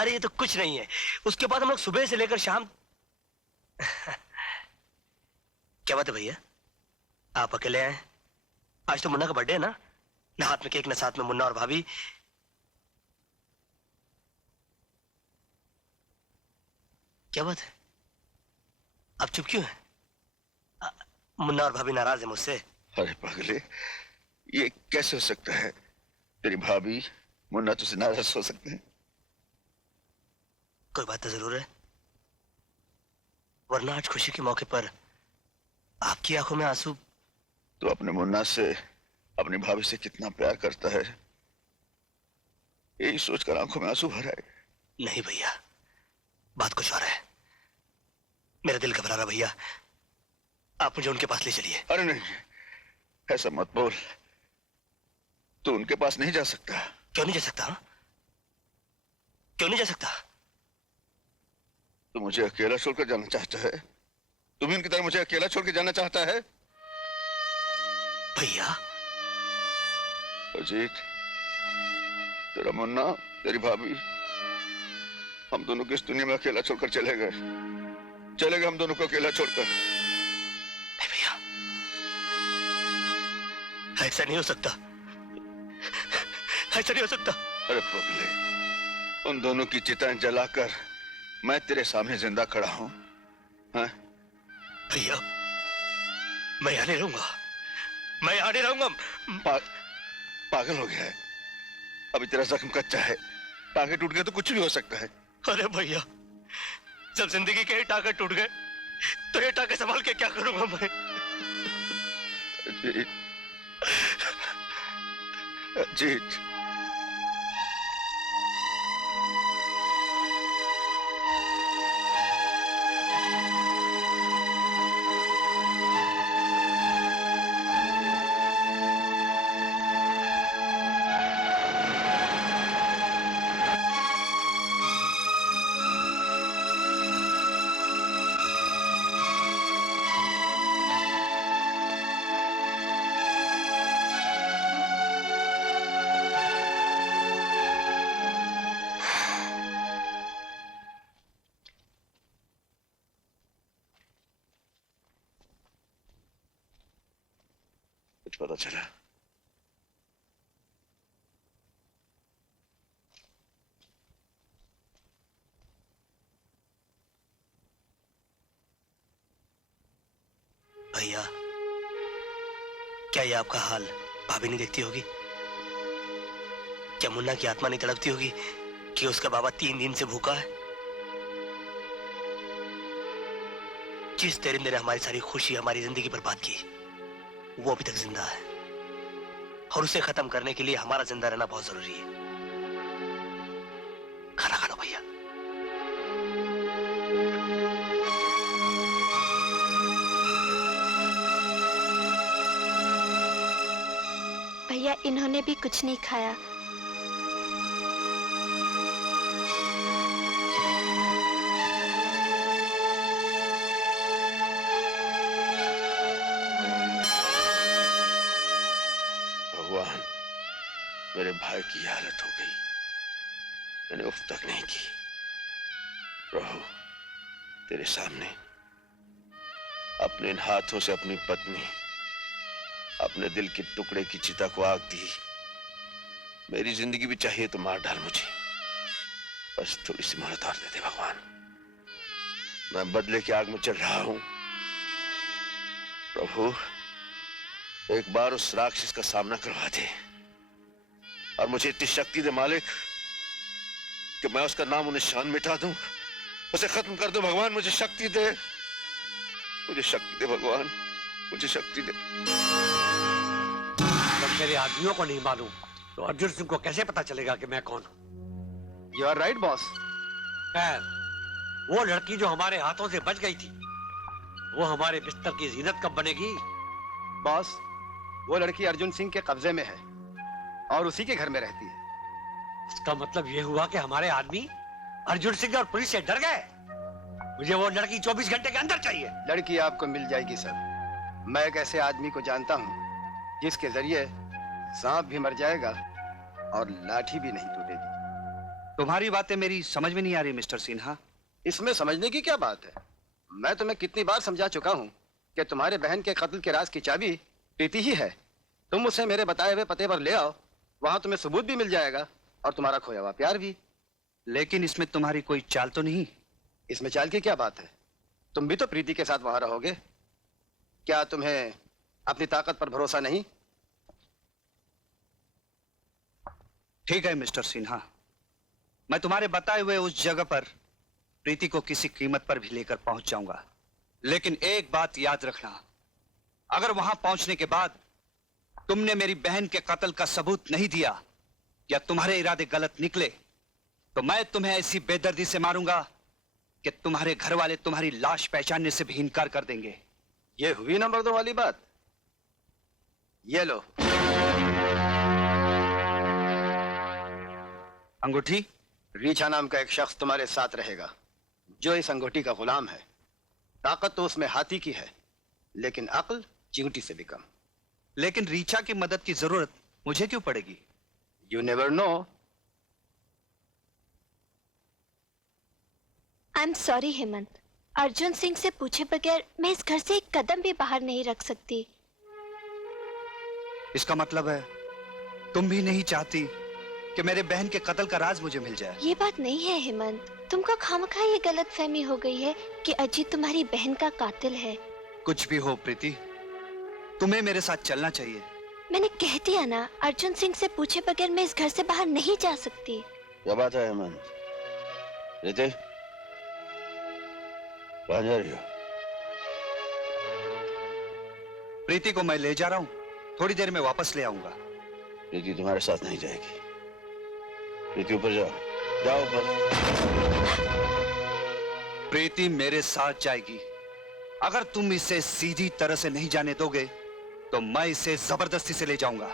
अरे ये तो कुछ नहीं है। उसके बाद हम लोग सुबह से लेकर शाम क्या बात है भैया, आप अकेले आए? आज तो मुन्ना का बर्थडे है ना? ना हाथ में केक ना साथ में मुन्ना और भाभी। क्या बात है, आप चुप क्यों हैं? मुन्ना और भाभी नाराज है मुझसे। अरे पागले, ये कैसे हो सकता है? तेरी भाभी मुन्ना तुझसे नाराज हो सकते हैं? कोई बात तो जरूर है, वरना आज खुशी के मौके पर आपकी आंखों में आंसू। तो अपने मुन्ना से, अपनी भाभी से कितना प्यार करता है, यही सोचकर आंखों में आंसू भर आए। नहीं भैया, बात कुछ और है। मेरा दिल घबरा रहा भैया, आप मुझे उनके पास ले चलिए। अरे नहीं, ऐसा मत बोल। तू उनके पास नहीं जा सकता। क्यों नहीं जा सकता? क्यों नहीं जा सकता? तू मुझे अकेला छोड़कर जाना चाहता है? तू भी उनकी तरह मुझे अकेला छोड़ के जाना चाहता है? भैया अजीत, तेरा मुन्ना, तेरी भाभी, हम दोनों को इस दुनिया में अकेला छोड़कर चले गए हम दोनों को अकेला छोड़कर। नहीं भैया, ऐसा नहीं हो सकता, ऐसा नहीं हो सकता। अरे पगले, उन दोनों की चिताएं जलाकर मैं तेरे सामने जिंदा खड़ा हूं। हाँ? भैया मैं यहाँ नहीं रहूंगा, मैं यहाँ नहीं रहूंगा। पागल हो गया है? अभी तेरा जख्म कच्चा है, टांगे टूट गए तो कुछ भी हो सकता है। अरे भैया, जब जिंदगी के ही टांगे टूट गए तो ये टांगे संभाल के क्या करूंगा मैं? अजीत, अजीत, पता चला? भैया, क्या ये आपका हाल भाभी नहीं देखती होगी? क्या मुन्ना की आत्मा नहीं तड़पती होगी कि उसका बाबा 3 दिन से भूखा है? जिस दरिंदे ने हमारी सारी खुशी, हमारी जिंदगी बर्बाद की, वो अभी तक जिंदा है और उसे खत्म करने के लिए हमारा जिंदा रहना बहुत जरूरी है। खाना खा लो भैया। भैया, इन्होंने भी कुछ नहीं खाया। मेरे भाई की हालत हो गई, मैंने उफ तक नहीं की। प्रभु, तेरे सामने अपने इन हाथों से अपनी पत्नी, अपने दिल के टुकड़े की चिता को आग दी। मेरी जिंदगी भी चाहिए तो मार डाल मुझे, बस थोड़ी सी मोहलत और दे दे भगवान। मैं बदले की आग में चल रहा हूं। प्रभु, एक बार उस राक्षस का सामना करवा दे और मुझे इतनी शक्ति दे मालिक कि मैं उसका नाम और निशान मिटा दूं, उसे खत्म कर दूं। भगवान मुझे शक्ति दे, मुझे शक्ति दे भगवान, मुझे शक्ति दे। जब मेरे आदमियों को नहीं मालूम तो अर्जुन सिंह को कैसे पता चलेगा कि मैं कौन हूं? You are right boss. खैर, वो लड़की जो हमारे हाथों से बच गई थी, वो हमारे बिस्तर की जीनत कब बनेगी? बॉस, वो लड़की अर्जुन सिंह के कब्जे में है और उसी के घर में रहती है। इसका मतलब ये हुआ कि हमारे आदमी अर्जुन सिंह और पुलिस से डर गए। मुझे वो लड़की 24 घंटे के अंदर चाहिए। लड़की आपको मिल जाएगी सर। मैं एक ऐसे आदमी को जानता हूँ जिसके जरिए सांप भी मर जाएगा और लाठी भी नहीं टूटेगी। तुम्हारी बातें मेरी समझ में नहीं आ रही मिस्टर सिन्हा। इसमें समझने की क्या बात है? मैं तुम्हें कितनी बार समझा चुका हूं कि तुम्हारे बहन के कत्ल के राज की चाबी प्रीति ही है। तुम उसे मेरे बताए हुए पते पर ले आओ, वहां तुम्हें सबूत भी मिल जाएगा और तुम्हारा खोया हुआ प्यार भी। लेकिन इसमें तुम्हारी कोई चाल तो नहीं? इसमें चाल की क्या बात है? तुम भी तो प्रीति के साथ वहां रहोगे। क्या तुम्हें अपनी ताकत पर भरोसा नहीं? ठीक है मिस्टर सिन्हा, मैं तुम्हारे बताए हुए उस जगह पर प्रीति को किसी कीमत पर भी लेकर पहुंच जाऊंगा। लेकिन एक बात याद रखना, अगर वहां पहुंचने के बाद तुमने मेरी बहन के कत्ल का सबूत नहीं दिया या तुम्हारे इरादे गलत निकले तो मैं तुम्हें ऐसी बेदर्दी से मारूंगा कि तुम्हारे घर वाले तुम्हारी लाश पहचानने से भी इनकार कर देंगे। ये हुई नंबर 2 वाली बात। ये लो अंगूठी। रीछा नाम का एक शख्स तुम्हारे साथ रहेगा जो इस अंगूठी का गुलाम है। ताकत तो उसमें हाथी की है लेकिन अक्ल चींटी से भी कम। लेकिन रीछा की मदद की जरूरत मुझे क्यों पड़ेगी? You never know. I am sorry Hemant, Arjun Singh से पूछे बगैर मैं इस घर से एक कदम भी बाहर नहीं रख सकती। इसका मतलब है तुम भी नहीं चाहती कि मेरे बहन के कत्ल का राज मुझे मिल जाए? ये बात नहीं है हेमंत, तुमको खामखा ये गलतफहमी हो गई है कि अजीत तुम्हारी बहन का कातिल है। कुछ भी हो प्रीति, तुम्हें मेरे साथ चलना चाहिए। मैंने कह दिया ना, अर्जुन सिंह से पूछे बगैर मैं इस घर से बाहर नहीं जा सकती। क्या बात है हेमंत? प्रीति कहाँ जा रही हो? प्रीति को मैं ले जा रहा हूँ, थोड़ी देर में वापस ले आऊंगा। प्रीति तुम्हारे साथ नहीं जाएगी। प्रीति ऊपर जाओ, जाओ ऊपर। प्रीति मेरे साथ जाएगी। अगर तुम इसे सीधी तरह से नहीं जाने दोगे तो मैं इसे जबरदस्ती से ले जाऊंगा।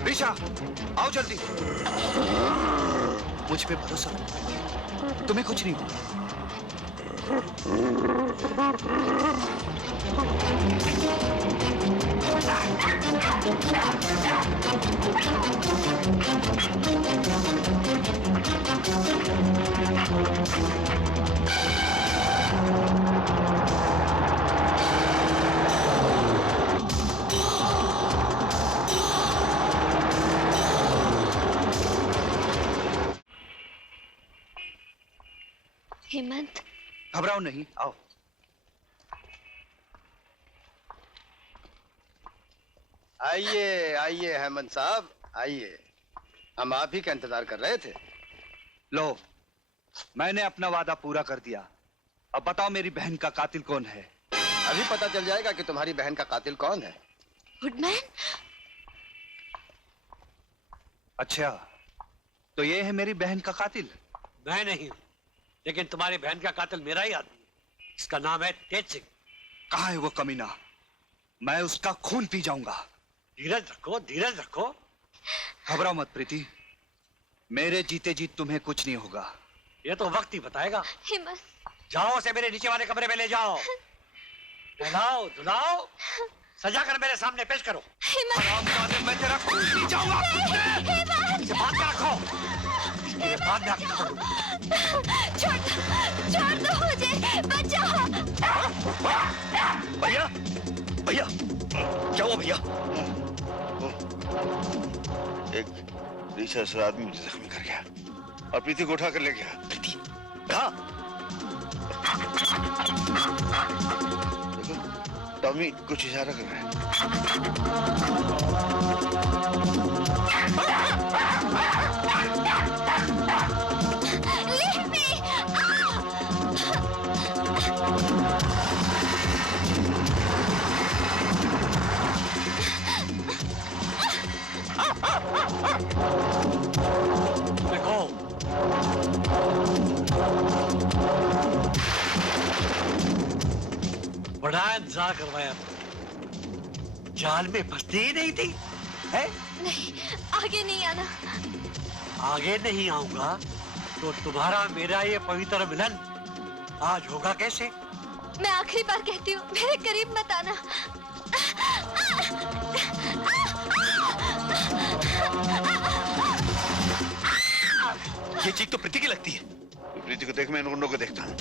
रीछा, आओ जल्दी। मुझ पे भरोसा करो, तुम्हें कुछ नहीं होगा। हेमंत, घबराओ नहीं, आओ। आइए आइए हेमंत साहब, आइए। हम आप ही का इंतजार कर रहे थे। लो, मैंने अपना वादा पूरा कर दिया। अब बताओ मेरी बहन का कातिल कौन है? अभी पता चल जाएगा कि तुम्हारी बहन का कातिल कौन है। वुडमैन? अच्छा, तो ये है मेरी बहन का कातिल? मैं नहीं हूं, लेकिन तुम्हारी बहन का कातिल मेरा ही आदमी है। इसका नाम है तेज सिंह। कहाँ है वो कमीना? मैं उसका खून पी जाऊंगा। धीरज रखो, धीरज रखो। घबराओ मत प्रीति, मेरे जीते जी तुम्हें कुछ नहीं होगा। ये तो वक्त ही बताएगा। हेमंत, जाओ, उसे मेरे नीचे वाले कमरे में ले जाओ। नहलाओ धुलाओ, सजा कर मेरे सामने पेश करो। हेमंत, मैं तेरा खून पी जाऊंगा। हेमंत, इसे बांध के रखो, इसके बाद में आपको छोड़ दो मुझे, बचाओ। भैया भैया क्या हुआ भैया? एक रीसर्च आदमी मुझे जख्मी कर गया और प्रीति को उठा कर ले गया। प्रीति कहाँ? देखो, टॉमी कुछ इशारा कर रहा है। Leave me! देखो, बड़ा इंतजार करवाया, जाल में फंसती ही नहीं थी, है? नहीं, आगे नहीं आना। आगे नहीं आऊंगा तो तुम्हारा मेरा ये पवित्र मिलन आज होगा कैसे? मैं आखिरी बार कहती हूँ, मेरे करीब मत आना। ये चीख तो प्रीति की लगती है। प्रीति को देख, मैं इन गुंडों को देखता हूँ।